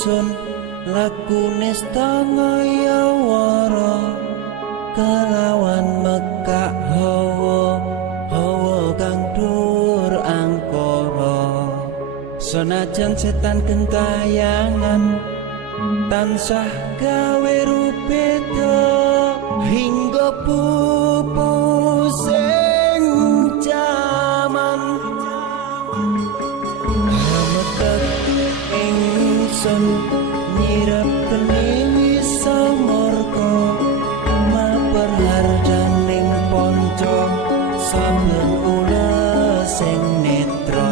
ingsun lakune stangaya wara kelawan mekak hawa kang dur angkara senajan setan gentayangan tansah gawe rupeda hingga pupusing jaman hametek ingsun nyirep keni samorka maperharjaning ponco samben ula sing netra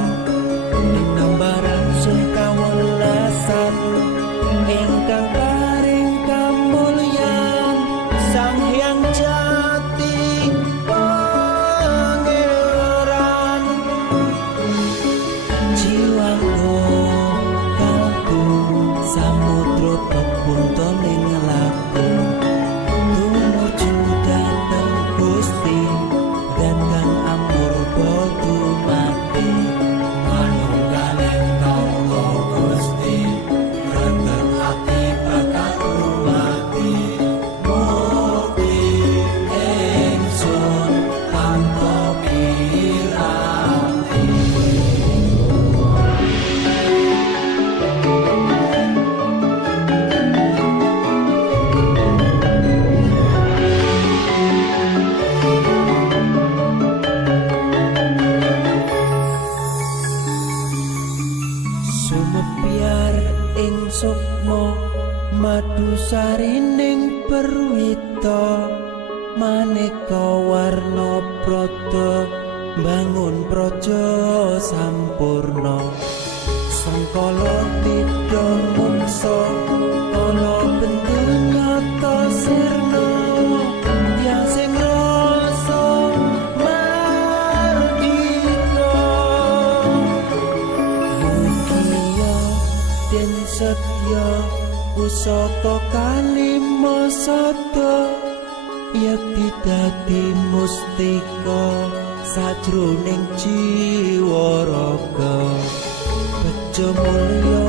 nombaran sing kawelasan ingkang paring kamulyan Sang Hyang Jati Pangeran jiwaku kalbu samudra pepuntaning laku tumuju dhateng Gusti dan kang amur bodu mati manunggaling tangga Gusti rentet ati bakal mati mukti ingsun tanpa piranti sumebyar ing sukma madu sarining perwita maneka warna prada bangun praja sampurna sangkala tidha mungsa kala bentuk nyata sirna yang sing rasa mardika mugia den setya pusaka kalima sada yakti dadi mustika sajroning jiwa raga bejo mulya